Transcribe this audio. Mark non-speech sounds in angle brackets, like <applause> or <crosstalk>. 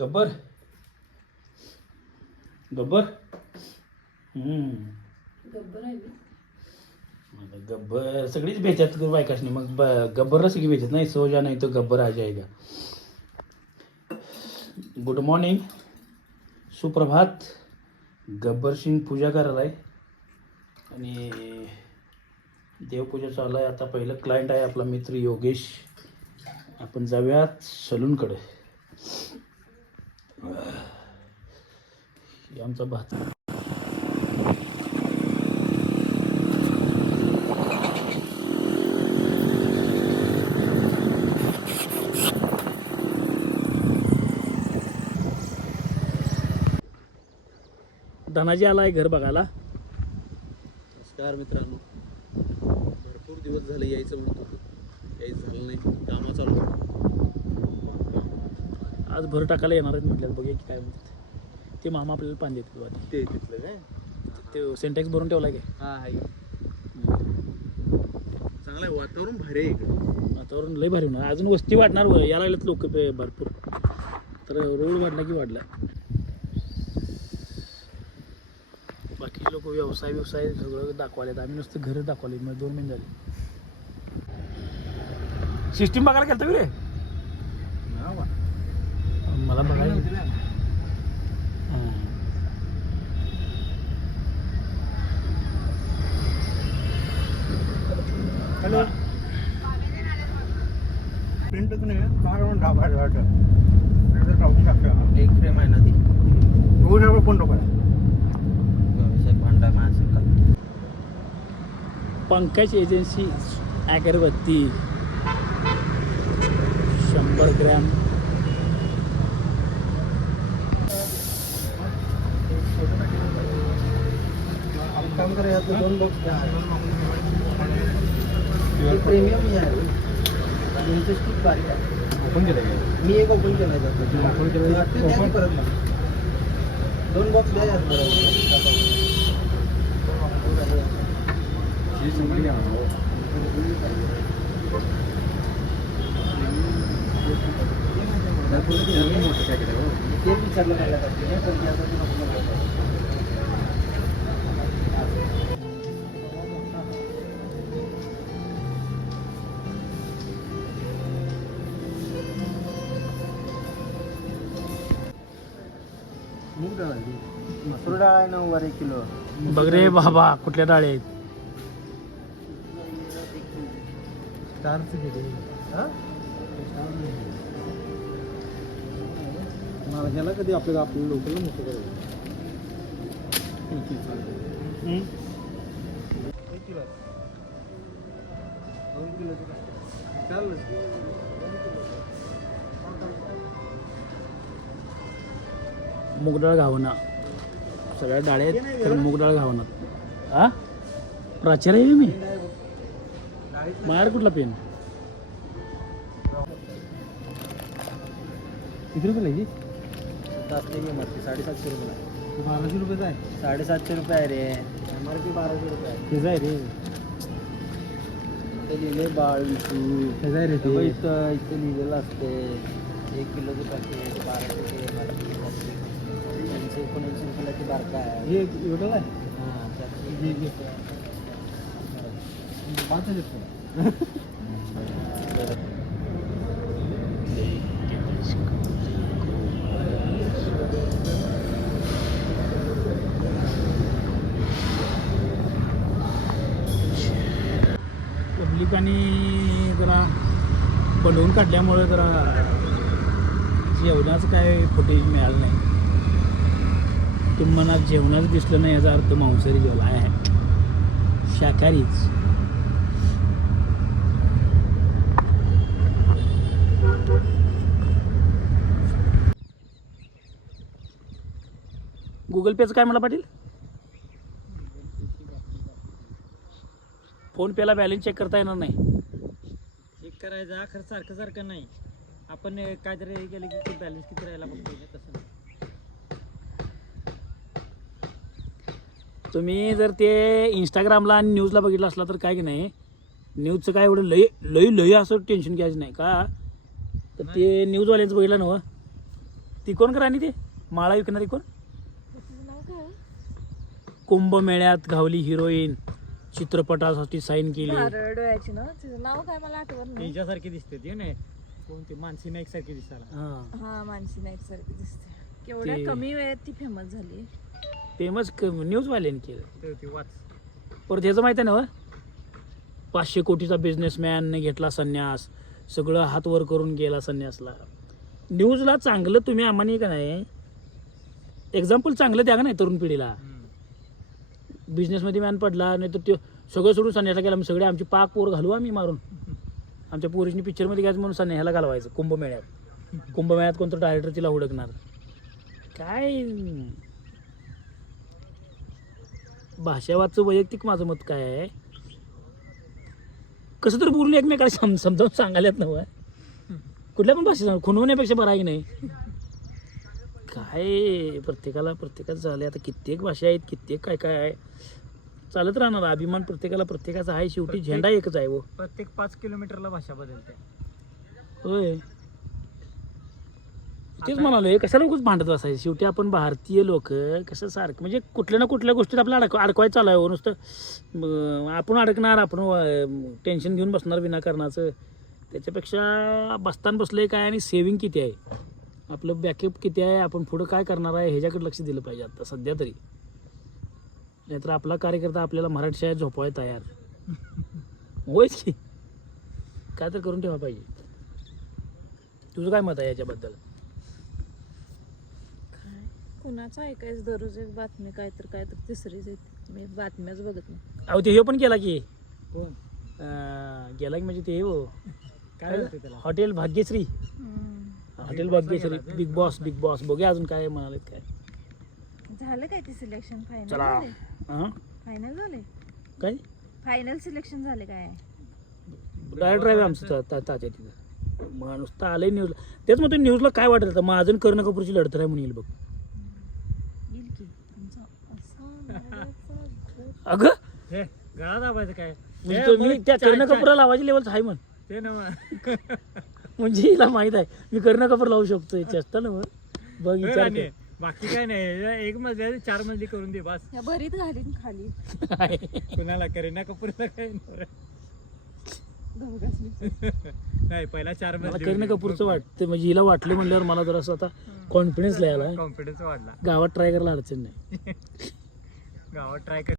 गब्बर. गब्बर? हम्म. गब्बर आहे मी आता गब्बर सगळीच भेटतात बायकाशनी मग ब- गब्बरला सगळी भेटत नाही सोजा नाही तो गब्बर आज आहे का गुड मॉर्निंग सुप्रभात. गब्बर सिंग पूजा करायला आहे. आणि देवपूजा चालू आहे. आता पहिलं क्लायंट आहे आपला मित्र योगेश. आपण जाऊयात सलूनकडे. आमचा भात. धनाजी आला आहे घर बघायला. नमस्कार मित्रांनो. भरपूर दिवस झाले यायचं म्हणतो. यायचं झालं नाही. कामा चालू. आज भर टाकायला येणार आहेत म्हटल्यात बघूया की काय म्हणतात. ते मामा आपल्याला पाणी देतात बघा. ते तिथलं काय? ते सेंटेक्स भरून ठेवला काय हा आहे चांगलं आहे वातावरण भारी आहे इकडे. वातावरण लय भारी होणार. अजून वस्ती वाढणार यायला लागलेत लोक भरपूर. तर रोड वाढला की वाढला. बाकीचे लोक व्यवसाय व्यवसाय सगळं दाखवालेत आम्ही नुसतं घरच दाखवले मग दोन महिने झाले. सिस्टीम बघायला गेलता रे? मला बघायला. हॅलो. प्रिंटच नाही का म्हणून ढाबा वाटत. टाकून टाकतो एक फ्रेम आहे ना ती? बघू शकतो कोण टाकू भांडा माणसं का? पंकज एजन्सी अगरबत्ती. शंभर ग्रॅम. दोन बॉक्स द्या प्रीमियम ही आहे. खूप बारीक आहे. ओपन केलं मी एक ओपन केला त्यातलं. ओपन केलं ते द्या की परत मला. दोन बॉक्स द्या यात ते विचारलं मला पाहिजे पण ते आता तुला मूग डाळ आहे. मसूर डाळ आहे नऊ वर एक किलो बघ रे बाबा कुठल्या डाळी आहेत स्टारचं किती मला ह्याला कधी आपल्याला आपल्या लोकलला मोठं करायचं हम्म. एक किलो आहे. दोन किलोचं काय? चालेल. मुगडाळ घावना सगळ्या डाळ्या आहेत तर मुगडाळ घावणार हा प्राचार्य आहे मी? मार कुठला पेन? किती रुपये लागली? असते की मग साडेसातशे रुपये बाराशे रुपये आहे साडेसातशे रुपये आहे रे. एम आर पी बाराशे रुपये आहे. तेच आहे रे. ते लिहिले बाळीसू तेच आहे रे इथं इथं लिहिलेलं असते एक किलोचं पॅकेट बाराशे ते एम आर पी तीनशे एकोणऐंशी रुपयाची बारका आहे? हे एवढं आहे. हां. पब्लिकांनी जरा बनवून काढल्यामुळे जरा जेवणाचं काय फुटेज मिळालं नाही. तुम्ही मनात दिसलं नाही याचा अर्थ मांसाहारी जेवला. आहे शाकाहारीच. गुगल पेचं काय मला पाटील? फोन पेला बॅलन्स चेक करता येणार नाही. चेक करायचं खरं सारखं सारखं नाही. आपण काहीतरी हे केलं की बॅलन्स किती राहायला बघतो तसं तुम्ही जर ते इंस्टाग्रामला आणि न्यूजला बघितलं असला तर काय की नाही न्यूजचं काय एवढं लय लय लय असं टेन्शन घ्यायचं नाही. का? तर ते न्यूजवाल्यांचं बघितलं ना हो? ती कोण करा आणि ते? माळा विकणारी कोण? नाव कुंभमेळ्यात घावली हिरोईन चित्रपटासाठी साईन केली. डोळ्याची ना. तिचं नाव काय मला आठवत नाही. तिच्यासारखी दिसते ती नाही. कोणती? मानसी नाईक सारखी दिसायला. हा. हा मानसी नाईक सारखी दिसते केवढ्या ते- कमी वेळात ती फेमस झाली. फेमस न्यूजवाल्याने केलं. ते ती वाच. परत ह्याचं माहिती आहे ना व? पाचशे कोटीचा बिझनेसमॅनने घेतला संन्यास. सगळं हात वर करून गेला संन्यासला. न्यूजला चांगलं तुम्ही आम्हाला का नाही? एक्झाम्पल चांगलं द्या का नाही तरुण पिढीला? बिझनेसमध्ये मॅन पडला नाही तर तो सगळं सोडून संन्यासला गेला मग सगळे आमची पाक पोर घालू आम्ही मारून. आमच्या पोरीशनी पिक्चरमध्ये घ्यायचं म्हणून संन्याहाला घालवायचं कुंभमेळ्यात. कुंभमेळ्यात कोणतं डायरेक्टर तिला हुडकणार. काय? भाषावादचं वैयक्तिक माझं मत काय आहे? कसं तर बोलून एकमेकाला सम समजावून सांगायलात नव्ह कुठल्या पण भाषेत खुणवण्यापेक्षा बरं आहे नाही? काय प्रत्येकाला प्रत्येकाचं झालं आता कित्येक भाषा आहेत कित्येक काय काय आहे. चालत राहणार अभिमान प्रत्येकाला प्रत्येकाचा आहे. शेवटी झेंडा एकच आहे हो प्रत्येक पाच किलोमीटरला भाषा बदलते. होय. तेच म्हणालो कशाला उगाच भांडत बसायचं? शेवटी आपण भारतीय लोक कसं सारखं म्हणजे कुठल्या ना कुठल्या गोष्टीत आपल्याला अडक अडकवायचं चालू आहे हो नुसतं आपण अडकणार आपण टेन्शन घेऊन बसणार विनाकारणाचं. त्याच्यापेक्षा बसताना बसलंय काय आणि सेविंग किती आहे? आपलं बॅकअप किती आहे? आपण पुढं काय करणार आहे? ह्याच्याकडे लक्ष दिलं पाहिजे आता सध्या तरी. नाहीतर आपला कार्यकर्ता आपल्याला मराठी शाळेत झोपवाय तयार. होयच की. काय तर करून ठेवा पाहिजे. तुझं काय मत आहे याच्याबद्दल? कुणाचं ऐकायचं? दररोज एक बातमी काय तर काय तर तिसरीच येते. मी बातम्याच बघत नाही. अहो ते हे पण केला की. कोण? अं, गेला की म्हणजे ते हो काय होते त्याला? Hotel Bhagyashree. Hotel Bhagyashree. Bigg Boss Bigg Boss बघूया अजून काय म्हणाले काय. झालं काय ते सिलेक्शन फायनल चला. झाले? हां? फायनल झाले? काय? फायनल सिलेक्शन झाले काय? डायरेक्टर आहे आमचं. ता- ता- तात्या तिथं. मग नुसतं आलंय न्यूज तेच म्हणतो न्यूजला काय वाटत? होतं महाजन कर्ण कपूरची लढत आहे म्हणून येईल बघ येईल की तुमचा असा नवऱ्याचा घोट. अगं? हे गळा दाबायचं काय? म्हणजे हे तो मी त्या कर्ण चाय- कपूरला लावायची लेवलच आहे म्हण. ते नव. <laughs> म्हणजे हिला माहीत आहे मी कर्ण कपूर लावू शकतो चेष्टा ना मग बघ विचार कर. बाकी काय नाही. हे एक मजली चार मजली करून दे बस. ह्या भरीत घालीन खाली. कुणाला करीना कपूरला काय नवरा. दोघांनी नाही पहिला चार मला मजली. करीना कपूरचं वाटतं म्हणजे हिला वाटलं म्हणल्यावर मला जरासं आता कॉन्फिडन्स लिहायला कॉन्फिडन्स वाढला. गावात ट्राय करायला अडचण नाही. <laughs> गावात ट्राय कर